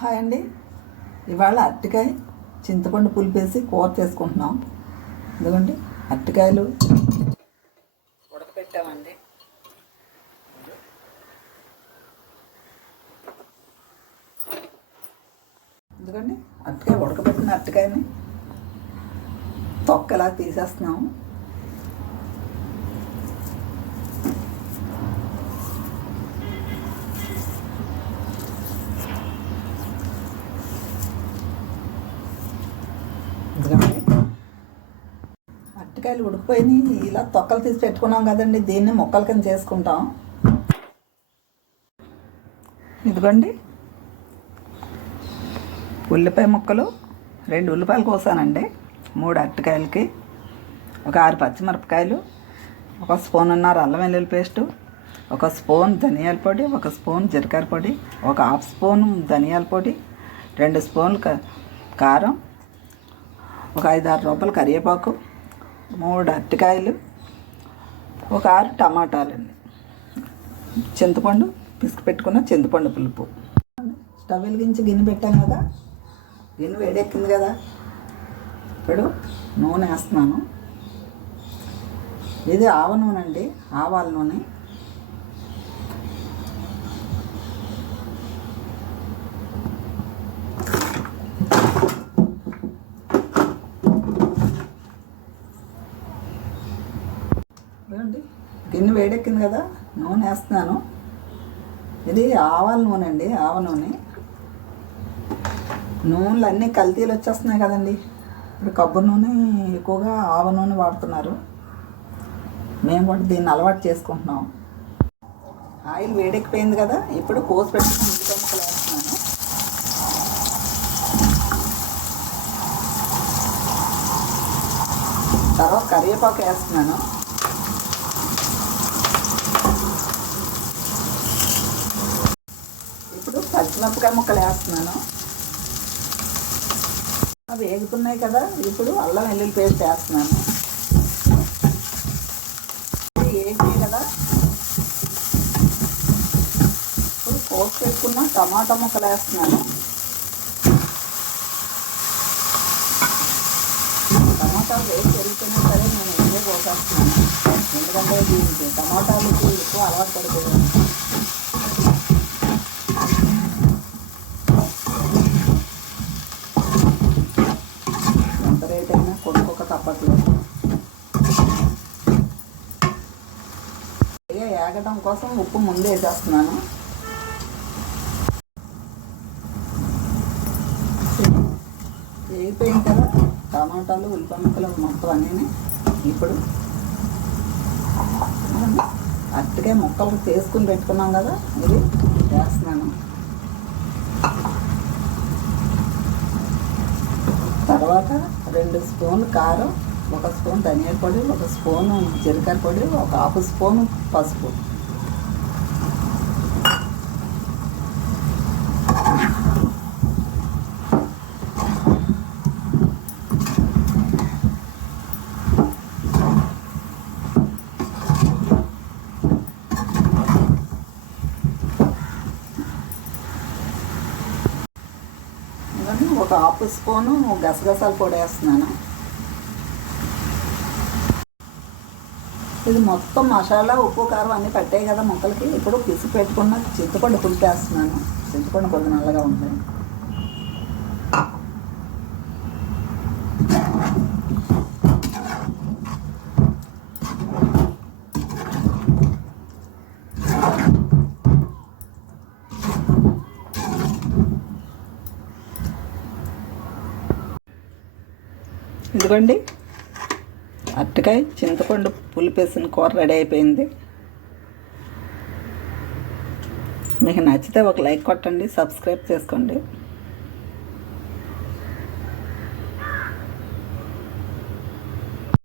Hi అండి. ఇవాళ అరటికాయ చింతపండు పులిపేసి కూర చేసుకుంటున్నాం. ఎందుకంటే అరటికాయలు ఉడకపెట్టామండి. ఎందుకండి ఉడకబెట్టిన అరటికాయని తొక్కలా తీసేస్తున్నాము. అరటికాయలు ఉడికిపోయినాయి. ఇలా తొక్కలు తీసి పెట్టుకున్నాం కదండి, దీన్ని ముక్కల కింద చేసుకుంటాం. ఇదిగోండి ఉల్లిపాయ ముక్కలు, 2 ఉల్లిపాయలు కోసానండి. 3 అరటికాయలకి ఒక 6 పచ్చిమిరపకాయలు, 1 స్పూన్నర అల్లం వెల్లుల్లి పేస్టు, 1 స్పూన్ ధనియాల పొడి, 1 స్పూన్ జీలకర్ర పొడి, 1 హాఫ్ స్పూన్ ధనియాల పొడి, 2 స్పూన్లు కారం, ఒక 5-6 రూపాయలు కరివేపాకు, 3 అరటికాయలు, ఒక 6 టమాటాలండి, చింతపండు పిసికి పెట్టుకున్న చింతపండు పులుపు. స్టవ్ వెలిగించి గిన్నె పెట్టాం కదా, గిన్నె వేడెక్కింది కదా, ఇప్పుడు నూనె వేస్తున్నాను. ఇది ఆవ నూనె అండి, ఆవాల నూనె. గిన్నె వేడెక్కింది కదా, నూనె వేస్తున్నాను. ఇది ఆవాల నూనె అండి, ఆవ నూనె. నూనెలు అన్నీ కల్తీలు వచ్చేస్తున్నాయి కదండి. ఇప్పుడు కొబ్బరి నూనె ఎక్కువగా ఆవ నూనె వాడుతున్నారు. మేము కూడా దీన్ని అలవాటు చేసుకుంటున్నాం. ఆయిల్ వేడెక్కిపోయింది కదా, ఇప్పుడు కోసి పెట్టుకుని ఉల్లిపాయ ముక్కలు వేస్తున్నాను. తర్వాత కరివేపాకు వేస్తున్నాను. ఇప్పుడు పచ్చిమిరపకాయ ముక్కలు వేస్తున్నాను. అవి వేగుతున్నాయి కదా, ఇప్పుడు అల్లం వెల్లుల్లి పేస్ట్ వేస్తున్నాను. వేగినాయి కదా, ఇప్పుడు కోసి పెట్టుకున్న టమాటా ముక్కలు వేస్తున్నాను. టమాటాలు వేసి పెరిగిపోయినా సరే నేను ఎక్కువ కోసేస్తున్నాను, ఎందుకంటే దీనికి టమాటాలకి ఎక్కువ అలవాటు పడిపోయాను. కొడుకోక తప్పట్లేదు. ఏగడం కోసం ఉప్పు ముందే వేసేస్తున్నాను. వేగిపోయింది కదా టమాటాలు, ఉల్లిపాయ ముక్కలు మొత్తం అన్నీ. ఇప్పుడు అరటికాయ ముక్కలు చేసుకుని పెట్టుకున్నాం కదా, ఇది వేస్తున్నాను. తర్వాత 2 స్పూన్లు కారం, 1 స్పూన్ ధనియాల పొడి, 1 స్పూను జీలకర్ర పొడి, 1 హాఫ్ స్పూను పసుపు. ఒక హాఫ్ స్పూను గసగసాల పొడి వేస్తున్నాను. ఇది మొత్తం మసాలా, ఉప్పు, కారం అన్నీ పట్టాయి కదా ముక్కలకి. ఇప్పుడు పిసికి పెట్టుకున్న చింతపండు పులుపు వేస్తున్నాను. చింతపండు కొద్ది నల్లగా ఉంది. ఇదిగోండి అరటికాయ చింతపండు పులిపేసిన కూర రెడీ అయిపోయింది. మీకు నచ్చితే ఒక లైక్ కొట్టండి, సబ్స్క్రైబ్ చేసుకోండి.